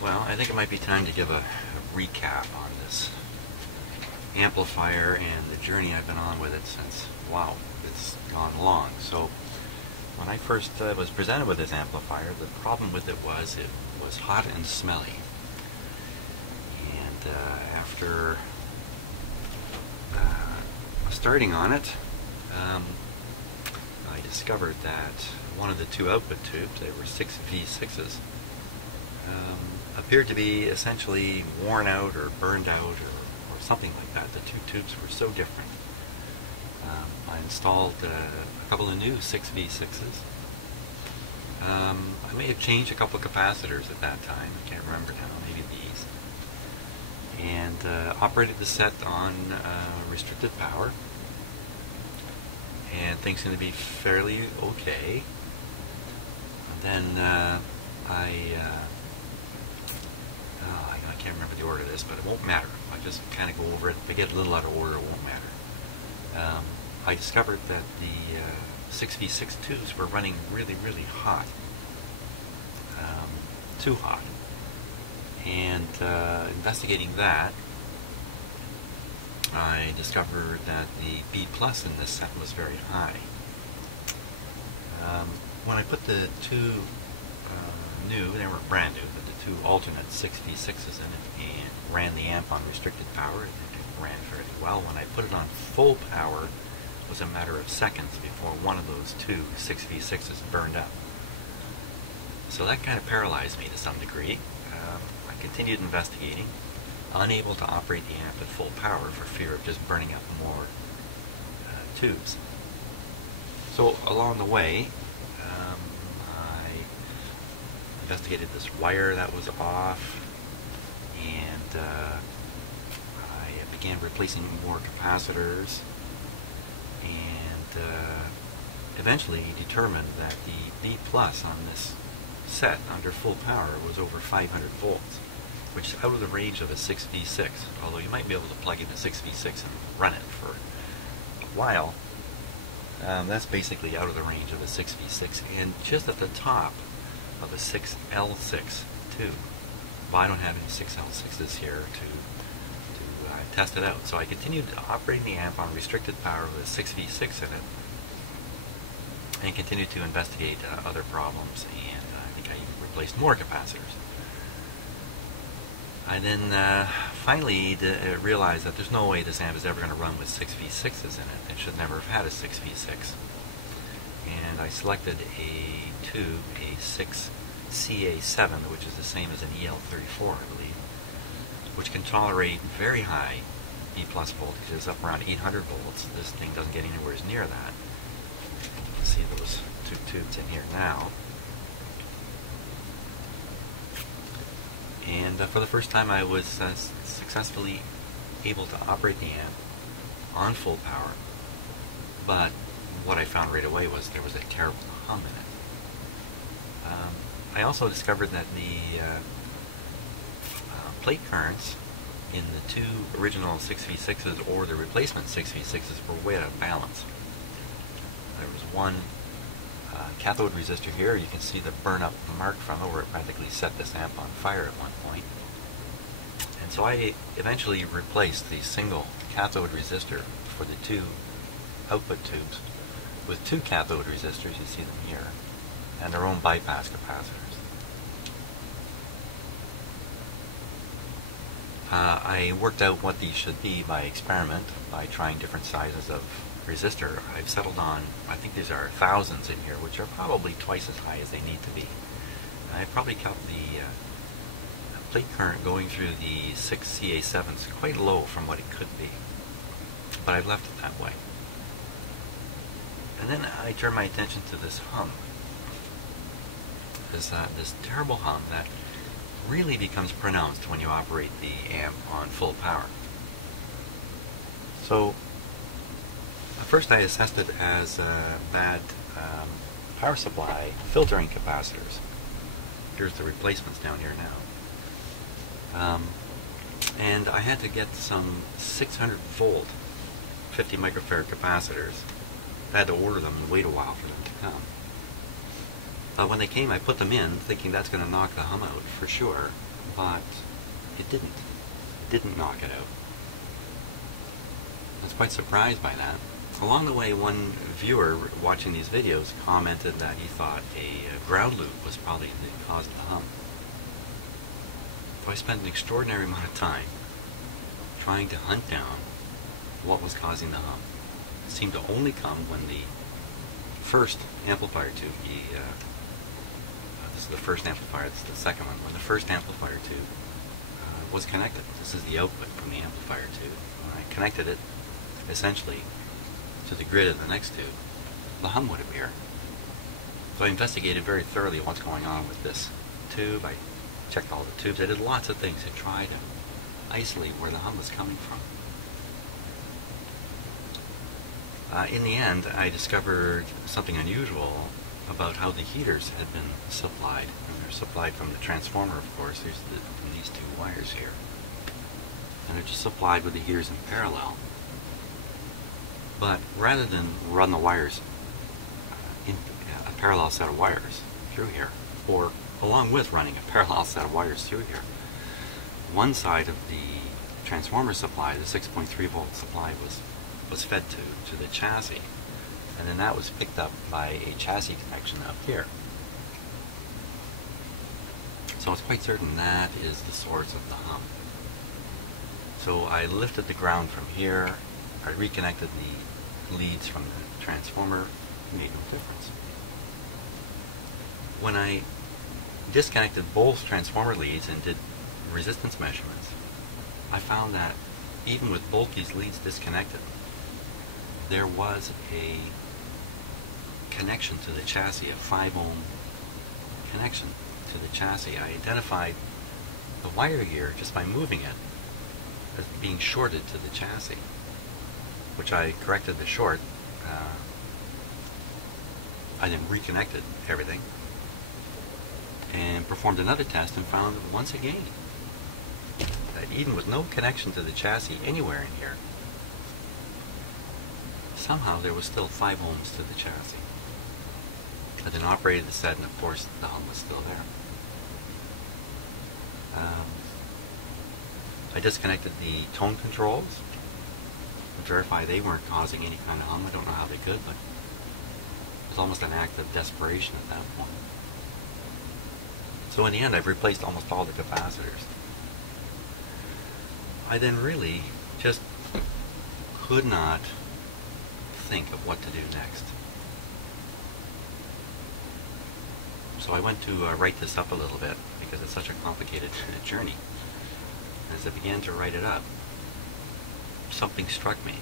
Well, I think it might be time to give a recap on this amplifier and the journey I've been on with it since, wow, it's gone long. So when I first was presented with this amplifier, the problem with it was hot and smelly. And after starting on it, I discovered that one of the two output tubes, they were 6V6s, appeared to be essentially worn out or burned out or something like that. The two tubes were so different. I installed a couple of new 6V6s. I may have changed a couple of capacitors at that time. I can't remember now, maybe these. And operated the set on restricted power. And things seem to be fairly okay. And then I can't remember the order of this, but it won't matter. I just kind of go over it. If I get a little out of order, it won't matter. I discovered that the 6V6 tubes were running really, really hot. Too hot. And investigating that, I discovered that the B plus in this set was very high. When I put the two they were brand new, but the two alternate 6V6s in it and ran the amp on restricted power, it ran fairly well. When I put it on full power, it was a matter of seconds before one of those two 6V6s burned up. So that kind of paralyzed me to some degree. I continued investigating, unable to operate the amp at full power for fear of just burning up more tubes. So along the way, I investigated this wire that was off, and I began replacing more capacitors, and eventually determined that the B plus on this set under full power was over 500 volts, which is out of the range of a 6V6, although you might be able to plug in a 6V6 and run it for a while. That's basically out of the range of a 6V6 and just at the top of a 6L6 tube. But I don't have any 6L6s here to test it out. So I continued operating the amp on restricted power with a 6V6 in it and continued to investigate other problems, and I think I even replaced more capacitors. I then finally realized that there's no way this amp is ever going to run with 6V6s in it. It should never have had a 6V6. And I selected a tube, a 6CA7, which is the same as an EL34, I believe, which can tolerate very high B plus voltages, up around 800 volts. This thing doesn't get anywhere near that. You can see those two tubes in here now. And for the first time I was successfully able to operate the amp on full power, but what I found right away was there was a terrible hum in it. I also discovered that the plate currents in the two original 6V6s or the replacement 6V6s were way out of balance. There was one cathode resistor here. You can see the burn-up mark from it where it practically set this amp on fire at one point. And so I eventually replaced the single cathode resistor for the two output tubes with two cathode resistors, you see them here, and their own bypass capacitors. I worked out what these should be by experiment, by trying different sizes of resistor. I've settled on, I think these are thousands in here, which are probably twice as high as they need to be. I probably kept the plate current going through the 6CA7s quite low from what it could be, but I've left it that way. And then I turned my attention to this hum, this terrible hum that really becomes pronounced when you operate the amp on full power. So first I assessed it as bad power supply filtering capacitors. Here's the replacements down here now. And I had to get some 600 volt 50 microfarad capacitors. I had to order them and wait a while for them to come. When they came, I put them in thinking that's going to knock the hum out for sure, but it didn't. It didn't knock it out. I was quite surprised by that. Along the way, one viewer watching these videos commented that he thought a ground loop was probably the cause of the hum. So I spent an extraordinary amount of time trying to hunt down what was causing the hum. It seemed to only come when the first amplifier tube, this is the first amplifier, this is the second one, when the first amplifier tube was connected. This is the output from the amplifier tube. When I connected it, essentially, to the grid of the next tube, the hum would appear. So I investigated very thoroughly what's going on with this tube. I checked all the tubes. I did lots of things to try to isolate where the hum was coming from. In the end, I discovered something unusual about how the heaters had been supplied. And they're supplied from the transformer, of course. There's these two wires here. And they're just supplied with the heaters in parallel. But rather than run the wires in a parallel set of wires through here, or along with running a parallel set of wires through here, one side of the transformer supply, the 6.3 volt supply, was fed to the chassis, and then that was picked up by a chassis connection up here. So it's quite certain that is the source of the hum. So I lifted the ground from here, I reconnected the leads from the transformer, it made no difference. When I disconnected both transformer leads and did resistance measurements, I found that even with both these leads disconnected, there was a connection to the chassis, a 5 ohm connection to the chassis. I identified the wire here just by moving it as being shorted to the chassis, which I corrected the short. I then reconnected everything and performed another test and found once again that even with no connection to the chassis anywhere in here, somehow there was still 5 ohms to the chassis. I then operated the set, and of course the hum was still there. I disconnected the tone controls to verify they weren't causing any kind of hum. I don't know how they could, but it was almost an act of desperation at that point. So in the end, I've replaced almost all the capacitors. I then really just could not think of what to do next. So I went to write this up a little bit because it's such a complicated journey. As I began to write it up, something struck me,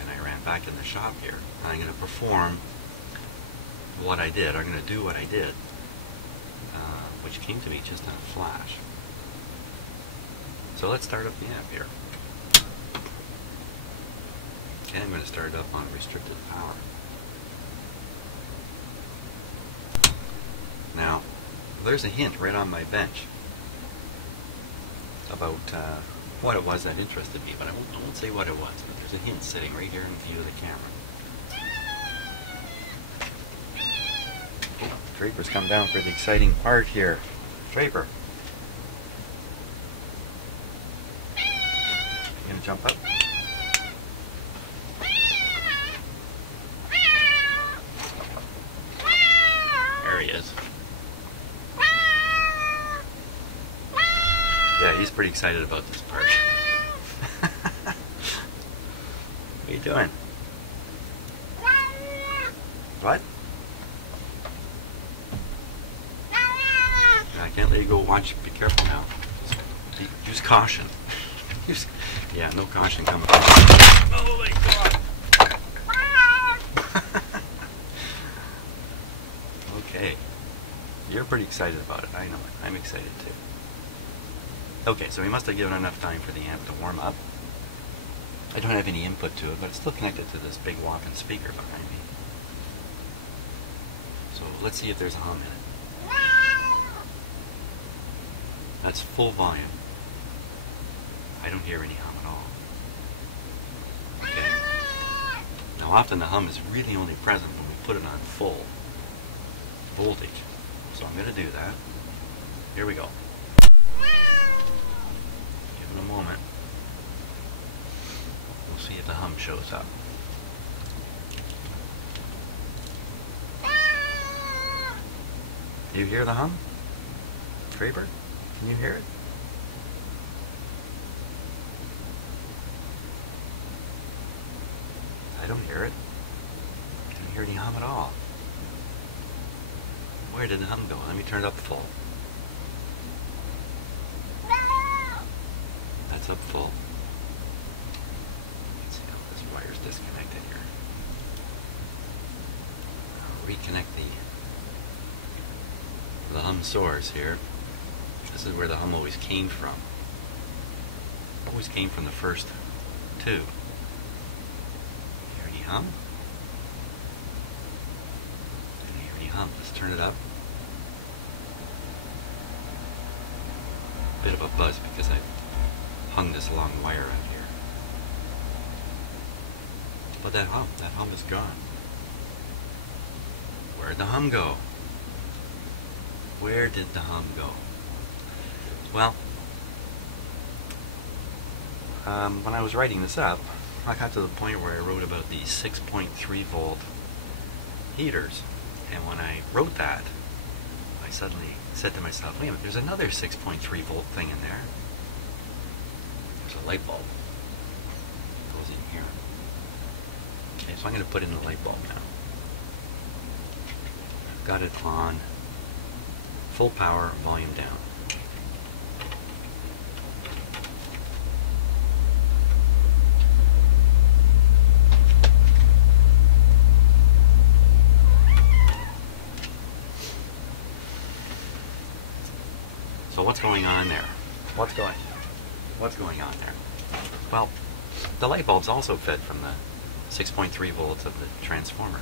and I ran back in the shop here. I'm going to perform what I did. I'm going to do what I did, which came to me just in a flash. So let's start up the amp here. Okay, I'm going to start it up on restricted power. Now, there's a hint right on my bench about what it was that interested me, but I won't say what it was, but there's a hint sitting right here in view of the camera. Oh, Draper's come down for the exciting part here. Draper. You gonna jump up? There he is. Yeah, he's pretty excited about this part. What are you doing? What? I can't let you go watch. Be careful now. Use caution. Yeah, no caution coming. Oh my God. Okay. You're pretty excited about it. I know it. I'm excited too. Okay, so we must have given enough time for the amp to warm up. I don't have any input to it, but it's still connected to this big walk-in speaker behind me. So let's see if there's a hum in it. That's full volume. I don't hear any hum at all. Okay. Now often the hum is really only present when we put it on full voltage. So I'm going to do that. Here we go. a moment, we'll see if the hum shows up. Do you hear the hum? Draper, can you hear it? I don't hear it. I don't hear any hum at all. Where did the hum go? Let me turn it up full. That's up full. Let's see how this wire's disconnected here. I'll reconnect the hum source here. This is where the hum always came from. Always came from the first two. Hear any hum? Didn't hear any hum. Let's turn it up. Bit of a buzz because I hung this long wire out here. But that hum is gone. Where'd the hum go? Where did the hum go? Well, when I was writing this up, I got to the point where I wrote about these 6.3 volt heaters. And when I wrote that, I suddenly said to myself, wait a minute, there's another 6.3 volt thing in there. There's a light bulb. It goes in here. Okay, so I'm going to put in the light bulb now. Got it on full power, volume down. So what's going on there? What's going on there? Well, the light bulb's also fed from the 6.3 volts of the transformer.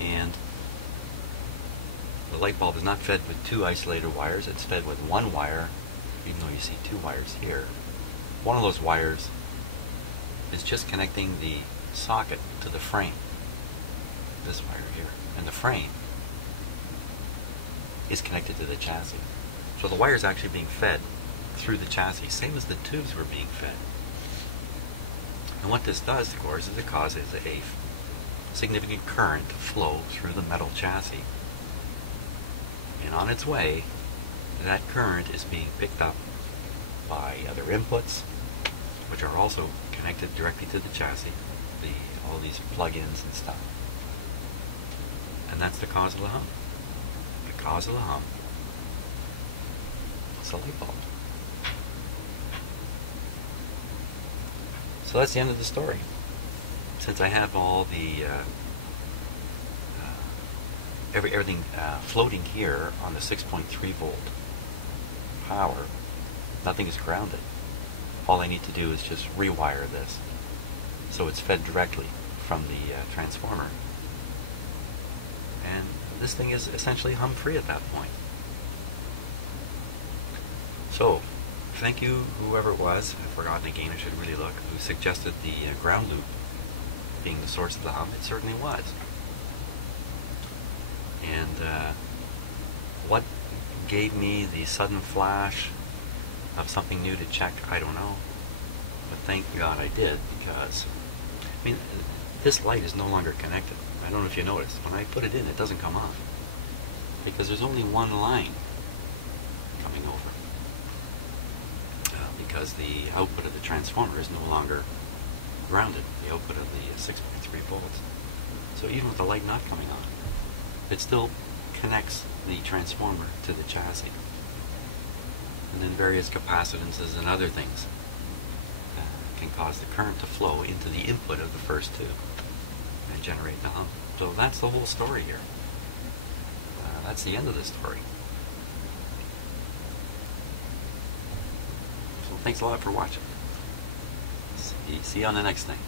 And the light bulb is not fed with two isolated wires, it's fed with one wire, even though you see two wires here. One of those wires is just connecting the socket to the frame, this wire here, and the frame is connected to the chassis. So the wire is actually being fed through the chassis, same as the tubes were being fed. And what this does, of course, is it causes a significant current to flow through the metal chassis. And on its way, that current is being picked up by other inputs, which are also connected directly to the chassis, all these plug-ins and stuff. And that's the cause of the hum. The cause of the hum is the light bulb. So that's the end of the story. Since I have all the everything floating here on the 6.3 volt power, nothing is grounded. All I need to do is just rewire this so it's fed directly from the transformer. And this thing is essentially hum-free at that point. So, thank you, whoever it was, I've forgotten again, I should really look, who suggested the ground loop being the source of the hum. It certainly was. And what gave me the sudden flash of something new to check, I don't know. But thank God I did, because, I mean, this light is no longer connected. I don't know if you noticed. When I put it in, it doesn't come on. Because there's only one line coming over. Because the output of the transformer is no longer grounded, the output of the 6.3 volts. So even with the light not coming on, it still connects the transformer to the chassis. And then various capacitances and other things can cause the current to flow into the input of the first two and generate the hum. So that's the whole story here. That's the end of the story. So thanks a lot for watching. See you on the next thing.